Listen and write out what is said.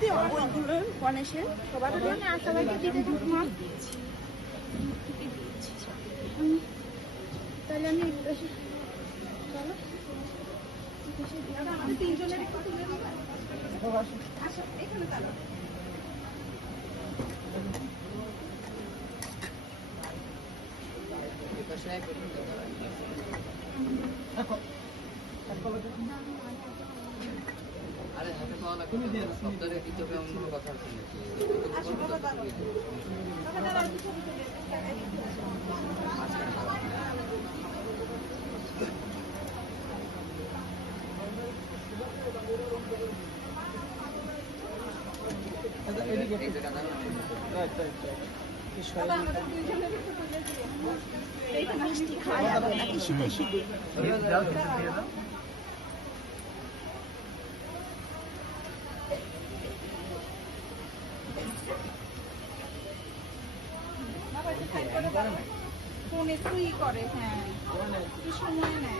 দিদি ওইগুলো গণেশের সবার জন্য আর সবাইকে দিতে মা তাহলে আমি চলো আমি তিনজনের একটু তুলে দেবো। আচ্ছা এখানে দাঁড়াও। আরে হাতে পাওয়া না তুমি দিয়ে শব্দরে কিছু এমন কোনো কথা আছে নাকি? আচ্ছা বাবা দাঁড়াও। বাবা দাঁড়াও একটু ছবি তুলে এই জায়গা দাঁড়ানো বাবা আমাদের দুইজনের একটু তুলে দিও। এইটা মিষ্টি খাওয়া যাবে না শীতে শীতে ফোন একটু করে হ্যাঁ একটু সময় নেয়।